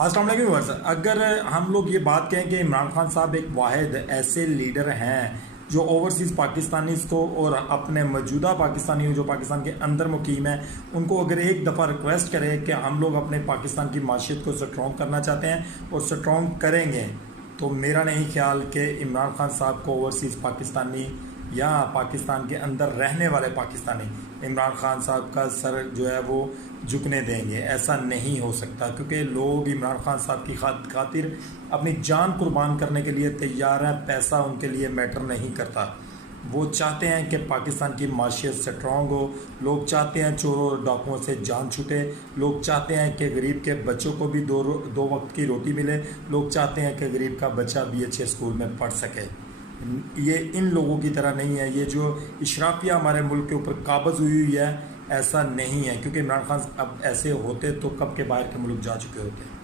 अस्सलाम वालेकुम व्यूअर्स। अगर हम लोग ये बात कहें कि इमरान खान साहब एक वाहिद ऐसे लीडर हैं जो ओवरसीज़ पाकिस्तानीज़ को और अपने मौजूदा पाकिस्तानी जो पाकिस्तान के अंदर मुकीम है उनको अगर एक दफ़ा रिक्वेस्ट करें कि हम लोग अपने पाकिस्तान की माशियत को स्ट्रॉन्ग करना चाहते हैं और स्ट्रॉन्ग करेंगे, तो मेरा नहीं ख्याल कि इमरान खान साहब को ओवरसीज़ पाकिस्तानी या पाकिस्तान के अंदर रहने वाले पाकिस्तानी इमरान खान साहब का सर जो है वो झुकने देंगे। ऐसा नहीं हो सकता, क्योंकि लोग इमरान खान साहब की खातिर अपनी जान कुर्बान करने के लिए तैयार हैं। पैसा उनके लिए मैटर नहीं करता। वो चाहते हैं कि पाकिस्तान की माशियत स्ट्रॉन्ग हो। लोग चाहते हैं चोरों और डाकुओं से जान छूटे। लोग चाहते हैं कि गरीब के बच्चों को भी दो वक्त की रोटी मिले। लोग चाहते हैं कि गरीब का बच्चा भी अच्छे स्कूल में पढ़ सके। ये इन लोगों की तरह नहीं है। ये जो इशराफिया हमारे मुल्क के ऊपर काबज़ हुई है, ऐसा नहीं है, क्योंकि इमरान खान अब ऐसे होते तो कब के बाहर के मुल्क जा चुके होते।